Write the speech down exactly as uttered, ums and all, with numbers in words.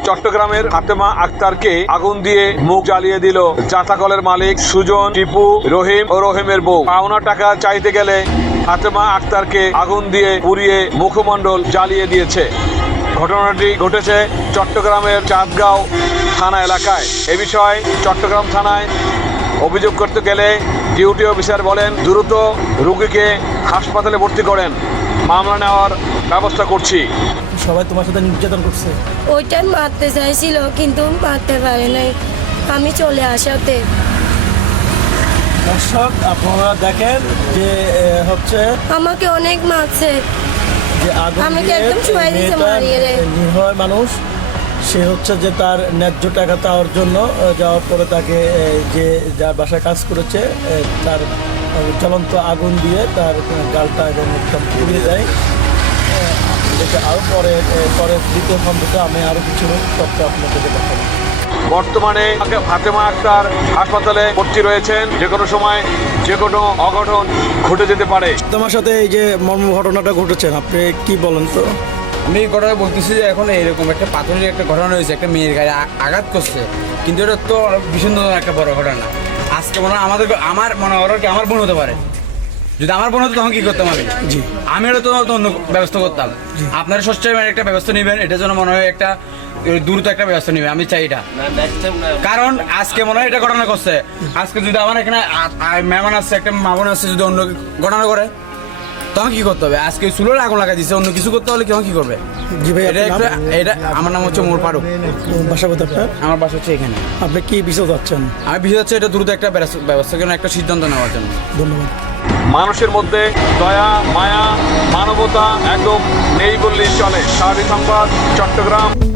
চট্টগ্রামের ফাতেমা আক্তারকে আগুন দিয়ে মুখ জ্বালিয়ে দিল জাতাকলের মালিক সুজন, টিপু, রহিম ও রহিমের বউ। পাওনা টাকা চাইতে গেলে ফাতেমা আক্তারকে আগুন দিয়ে পুড়িয়ে মুখমণ্ডল জ্বালিয়ে দিয়েছে। ঘটনাটি ঘটেছে চট্টগ্রামের চাঁদগাঁও থানা এলাকায়। এ বিষয়ে চট্টগ্রাম থানায় অভিযোগ করতে গেলে ডিউটি অফিসার বলেন, দ্রুত রোগীকে হাসপাতালে ভর্তি করেন, মামলা নেওয়ার ব্যবস্থা করছি। সবাই তোমার সাথে নির্যাতন করছে? ওইটা মারতে চাইছিল কিন্তু মারতে পারে নাই আমি চলে আসাতে। দর্শক আপনারা দেখেন যে হচ্ছে আমাকে অনেক মারছে, যে আগুন আমাকে দিয়ে একদম ছুঁয়ে দিয়েছে মেয়েটা মারিয়ে রে। নির্ভয় মানুষ, সে হচ্ছে যে তার ন্যায্য টাকা পাওয়ার জন্য যাওয়ার পরে তাকে যে যার বাসায় কাজ করেছে তার জ্বলন্ত আগুন দিয়ে তার গালটা এবং মুখটা পুড়িয়ে দেয়। এটা আরও পরে পরের দ্বিতীয় খণ্ডতে আমি আরও কিছু তথ্য আপনাকে দেখাবো। বর্তমানে ফাতেমা আক্তার হাসপাতালে ভর্তি রয়েছেন। যে কোনো সময় যে কোনো অঘটন ঘটে যেতে পারে। তোমার সাথে এই যে মর্ম ঘটনাটা ঘটেছেন, আপনি কি বলেন তো? আমি এই ঘটনা বলতেছি যে এখন এরকম একটা পাথরের একটা ঘটনা হয়েছে, একটা মেয়ের গায়ে আ- আঘাত করছে, কিন্তু এটা তো ভীষণ একটা বড় ঘটনা। আজকে মনে হয় আমাদের আমার মনে হয় কি আমার বোন হতে পারে। যদি আমার বোন হতো তখন কি করতাম আমি? জি, আমি এটা তো অন্য ব্যবস্থা করতাম। আপনারা সচ্ছয় একটা ব্যবস্থা নেবেন, এটার জন্য মনে হয় একটা দ্রুত একটা ব্যবস্থা নেবেন। আমি চাই এটা, কারণ আজকে মনে হয় এটা ঘটনা করছে। আজকে যদি আমার এখানে মেহমান আসছে, একটা মা বোন আসছে, যদি অন্য ঘটনা করে তখন কি করতে হবে? আজকে চুলোর আগুন লাগাই দিচ্ছে, অন্য কিছু করতে হলে তখন কি করবে? জি ভাই, এটা একটা এটা আমার নাম হচ্ছে মোর ফারুক। বাসা কোথায় আপনার? আমার বাসা হচ্ছে এখানে। আপনি কি বিষয় যাচ্ছেন? আমি বিশেষ হচ্ছে এটা দ্রুত একটা ব্যবস্থা জন্য একটা সিদ্ধান্ত নেওয়ার জন্য। ধন্যবাদ। মানুষের মধ্যে দয়া, মায়া, মানবতা একদম নেই বললেই চলে। সারাদিন সংবাদ, চট্টগ্রাম।